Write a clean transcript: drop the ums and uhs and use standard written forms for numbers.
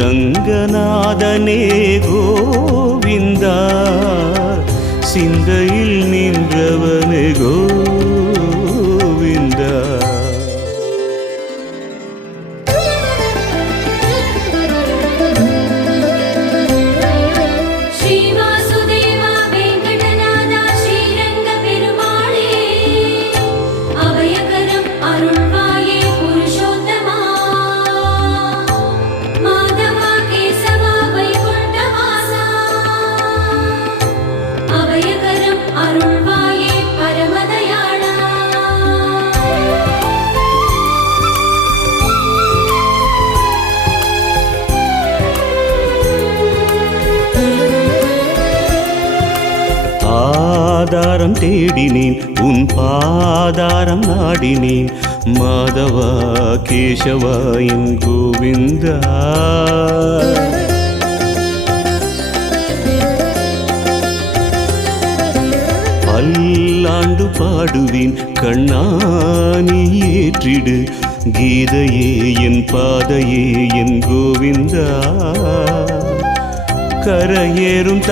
ஸ்ரீரங்கநாதனே கோவிந்தா சிந்தையில் நின்றவனே கோவிந்தா. ஆதாரம் தேடினேன் உன் பாதாரம் நாடினேன் மாதவா கேசவா என் கோவிந்தா. பல்லாண்டு பாடுவேன் கண்ணானி ஏற்றிடு கீதையே என் பாதையே என் கோவிந்தா. கரையேறும்